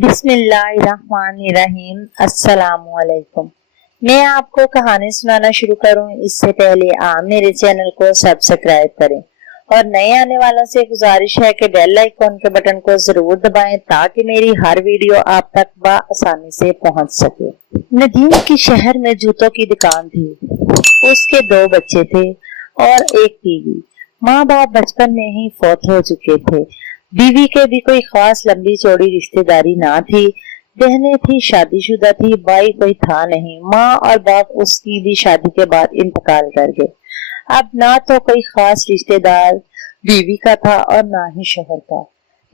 बिस्मिल्लाहिर्रहमानिर्रहीम। अस्सलामुअलैकुम। मैं आपको कहानी सुनाना शुरू करूं इससे पहले आप मेरे चैनल को सब्सक्राइब करें और नए आने वालों से गुजारिश है कि बेल आइकॉन के बटन को जरूर दबाएं ताकि मेरी हर वीडियो आप तक आसानी से पहुंच सके। नदीम की शहर में जूतों की दुकान थी। उसके 2 बच्चे थे और एक बीवी। माँ बाप बचपन में ही फौत हो चुके थे। बीवी के भी कोई खास लंबी चौड़ी रिश्तेदारी ना थी। बहनें थी, शादीशुदा थी, भाई कोई था नहीं। माँ और बाप उसकी भी शादी के बाद इंतकाल कर गए। अब ना तो कोई खास रिश्तेदार बीवी का था और ना ही शोहर का।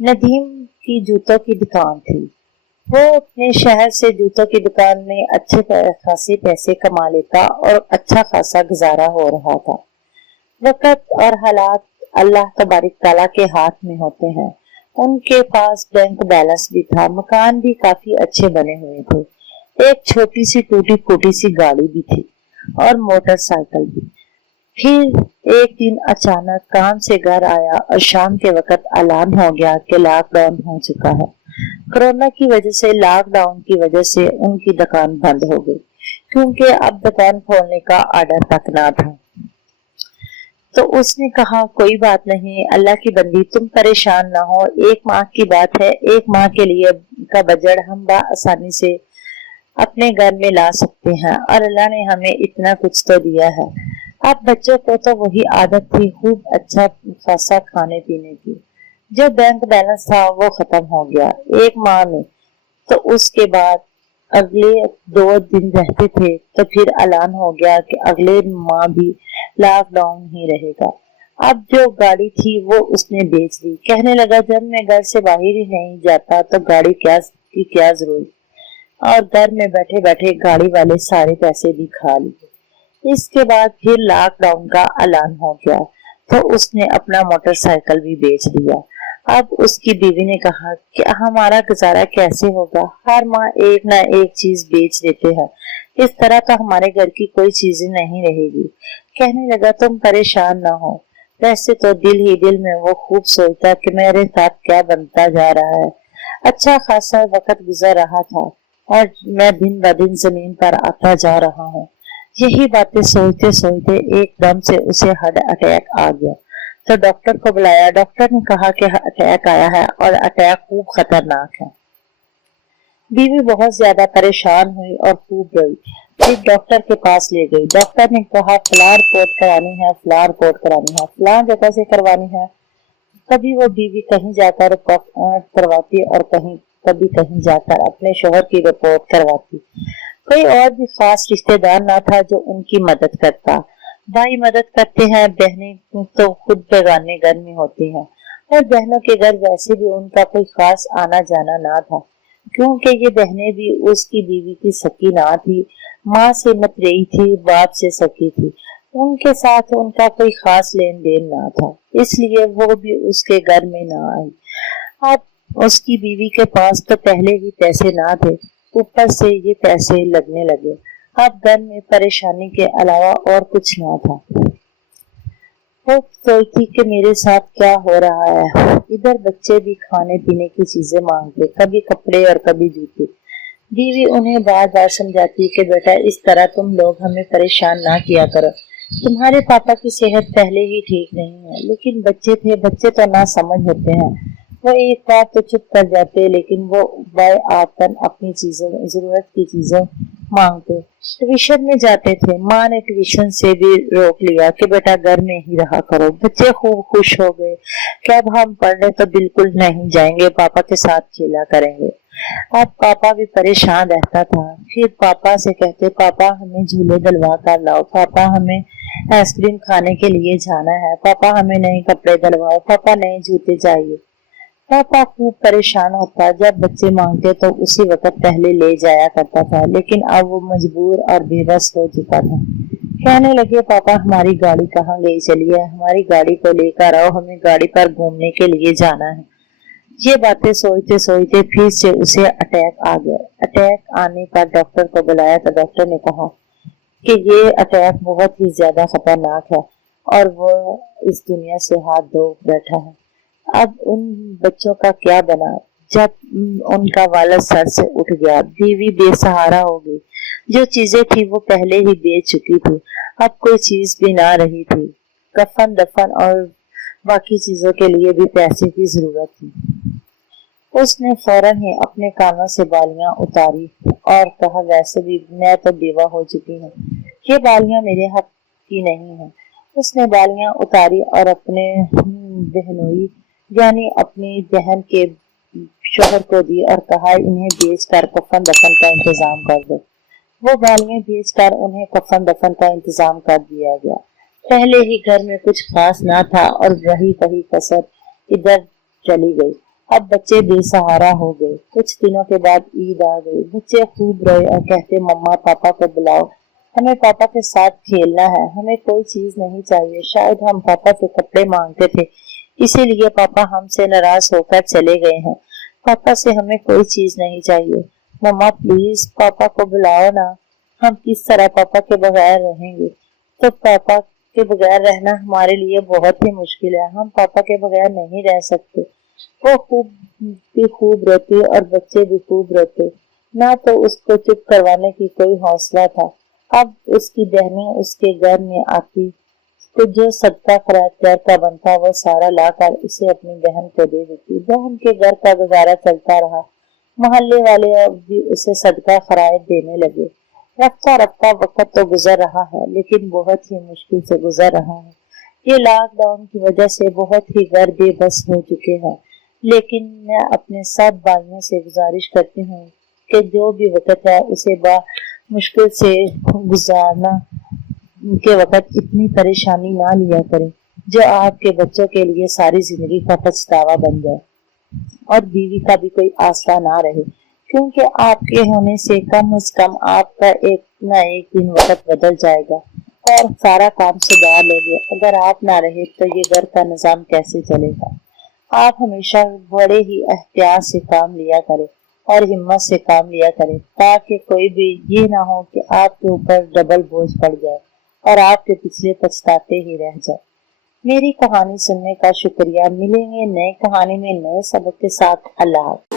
नदीम की जूतों की दुकान थी। वो अपने शहर से जूतों की दुकान में अच्छे खासे पैसे कमा लेता और अच्छा खासा गुजारा हो रहा था। वक्त और हालात अल्लाह तबारिक ताला के हाथ में होते हैं। उनके पास बैंक बैलेंस भी था, मकान भी काफी अच्छे बने हुए थे, एक छोटी सी टूटी फूटी सी गाड़ी भी थी और मोटरसाइकिल भी। फिर एक दिन अचानक काम से घर आया और शाम के वक्त ऐलान हो गया कि लॉकडाउन हो चुका है। कोरोना की वजह से, लॉकडाउन की वजह से उनकी दुकान बंद हो गई क्योंकि अब दुकान खोलने का ऑर्डर तक ना था। तो उसने कहा कोई बात नहीं अल्लाह की बंदी, तुम परेशान ना हो। 1 माह की बात है, 1 माह के लिए का बजट हम आसानी से अपने घर में ला सकते हैं और अल्लाह ने हमें इतना कुछ तो दिया है। अब बच्चों को तो वही आदत थी खूब अच्छा खासा खाने पीने की। जो बैंक बैलेंस था वो खत्म हो गया 1 माह में। तो उसके बाद अगले 2 दिन रहते थे तो फिर ऐलान हो गया कि अगले माह भी लॉकडाउन ही रहेगा। अब जो गाड़ी थी वो उसने बेच दी। कहने लगा जब मैं घर से बाहर ही नहीं जाता तो गाड़ी क्या जरूरत, और घर में बैठे बैठे गाड़ी वाले सारे पैसे भी खा लिए। इसके बाद फिर लॉकडाउन का ऐलान हो गया तो उसने अपना मोटरसाइकिल भी बेच दिया। अब उसकी बीवी ने कहा कि हमारा गुजारा कैसे होगा, हर माह एक ना एक चीज बेच देते हैं, इस तरह तो हमारे घर की कोई चीजें नहीं रहेगी। कहने लगा तुम परेशान ना हो। वैसे तो दिल ही दिल में वो खूब सोचता कि मेरे साथ क्या बनता जा रहा है। अच्छा खासा वक्त गुजर रहा था और मैं दिन ब दिन जमीन पर आता जा रहा हूँ। यही बातें सोचते सोचते एकदम से उसे हार्ट अटैक आ गया। तो डॉक्टर को बुलाया। डॉक्टर ने कहा कि अटैक आया है और अटैक खूब खतरनाक है। बीवी बहुत ज्यादा परेशान हुई और खूब रोई। फिर डॉक्टर के पास ले गई। डॉक्टर ने कहा फलां रिपोर्ट करानी है, फलां रिपोर्ट करानी है, फलां जगह से करवानी है। कभी वो बीवी कहीं जाकर रिपोर्ट करवाती और कभी कहीं जाकर अपने शोहर की रिपोर्ट करवाती। कोई और भी खास रिश्तेदार ना था जो उनकी मदद करता। भाई मदद करते हैं, बहनें तो खुद बेगाने घर में होती हैं और बहनों के घर वैसे भी उनका कोई खास आना जाना ना था क्योंकि ये बहनें भी उसकी बीवी की सकी ना थी। माँ से मतरेई थी, बाप से सकी थी, उनके साथ उनका कोई खास लेन देन ना था, इसलिए वो भी उसके घर में ना आई। अब उसकी बीवी के पास तो पहले ही पैसे ना थे, ऊपर से ये पैसे लगने लगे। अब घर में परेशानी के अलावा और कुछ ना था। वो सोचती कि मेरे साथ क्या हो रहा है। इधर बच्चे भी खाने पीने की चीजें मांगते, कभी कपड़े और कभी जूते। बीवी उन्हें बार बार समझाती कि बेटा इस तरह तुम लोग हमें परेशान ना किया करो, तुम्हारे पापा की सेहत पहले ही ठीक नहीं है। लेकिन बच्चे थे, बच्चे तो ना समझ होते हैं, वो एक बार तो चुप कर जाते लेकिन वो बाय आकर अपनी चीजें, जरूरत की चीजें मांगते। ट्यूशन में जाते थे, माँ ने ट्यूशन से भी रोक लिया कि बेटा घर में ही रहा करो। बच्चे खूब खुश हो गए कि अब हम पढ़ने तो बिल्कुल नहीं जाएंगे, पापा के साथ खेला करेंगे। अब पापा भी परेशान रहता था। फिर पापा से कहते पापा हमें झूले दिलवा कर लाओ, पापा हमें आइसक्रीम खाने के लिए जाना है, पापा हमें नए कपड़े दिलवाओ, पापा नए जूते चाहिए। पापा खूब परेशान होता। जब बच्चे मांगते तो उसी वक्त पहले ले जाया करता था, लेकिन अब वो मजबूर और बेबस हो चुका था। कहने लगे पापा हमारी गाड़ी कहाँ गई, चलिए हमारी गाड़ी को लेकर आओ, हमें गाड़ी पर घूमने के लिए जाना है। ये बातें सोचते सोचते फिर से उसे अटैक आ गया। अटैक आने पर डॉक्टर को बुलाया तो डॉक्टर ने कहा कि ये अटैक बहुत ही ज्यादा खतरनाक है और वो इस दुनिया से हाथ धो बैठा है। अब उन बच्चों का क्या बना। जब उनका वालिद सर से उठ गया। बीवी बेसहारा हो गई। जो चीजें थी वो पहले ही बेच चुकी थी, अब कोई चीज भी ना रही थी। कफन दफन और बाकी चीजों के लिए भी पैसे की जरूरत थी। उसने फौरन ही अपने कानों से बालियां उतारी और कहा, वैसे भी मैं तो बेवा हो चुकी हूँ, ये बालियां मेरे हक की नहीं है। उसने बालियां उतारी और अपने बहनोई यानी अपनी बहन के शोहर को दी और कहा, इन्हें बेचकर कफन दफन का इंतजाम कर दो। वो बालियां बेचकर उन्हें कफन दफन का इंतजाम कर दिया गया। पहले ही घर में कुछ खास ना था और वही वही कसर इधर चली गई। अब बच्चे बेसहारा हो गए। कुछ दिनों के बाद ईद आ गई। बच्चे खूब रोए और कहते, मम्मा पापा को बुलाओ, हमें पापा के साथ खेलना है, हमें कोई चीज नहीं चाहिए। शायद हम पापा से कपड़े मांगते थे, इसीलिए पापा हमसे नाराज होकर चले गए हैं। पापा से हमें कोई चीज नहीं चाहिए। मम्मा प्लीज पापा को बुलाओ ना, हम किस तरह पापा के बगैर रहेंगे। तो पापा के बगैर रहना हमारे लिए बहुत ही मुश्किल है, हम पापा के बगैर नहीं रह सकते। वो खूब रोती और बच्चे भी खूब रोते। ना तो उसको चुप करवाने की कोई हौसला था। अब उसकी बहनें उसके घर में आती तो जो सदका खैरात घर का बनता वो सारा लाकर उसे अपनी बहन को दे देती। बहन के घर का गुजारा चलता रहा। मोहल्ले वाले अब भी उसे सदका खैरात देने लगे। रफ्ता रफ्ता वक्त तो गुजर रहा है, लेकिन बहुत ही मुश्किल से गुजर रहा है। ये लॉकडाउन की वजह से बहुत ही घर बेबस हो चुके हैं। लेकिन मैं अपने सब भाइयों से गुजारिश करती हूँ कि जो भी वक्त है उसे मुश्किल से गुजारना के वक्त इतनी परेशानी ना लिया करें जो आपके बच्चों के लिए सारी जिंदगी का पछतावा बन जाए और बीवी का भी कोई आसरा ना रहे, क्योंकि आपके होने से कम से कम आपका एक ना एक दिन वक्त बदल जाएगा और सारा काम सुधार लोगे। अगर आप ना रहे तो ये घर का निजाम कैसे चलेगा। आप हमेशा बड़े ही एहतियात से काम लिया करें और हिम्मत से काम लिया करें, ताकि कोई भी ये ना हो कि आपके ऊपर डबल बोझ पड़ जाए और आपके पिछले पछताते ही रह जाए। मेरी कहानी सुनने का शुक्रिया। मिलेंगे नए कहानी में नए सबक के साथ। अल्लाह।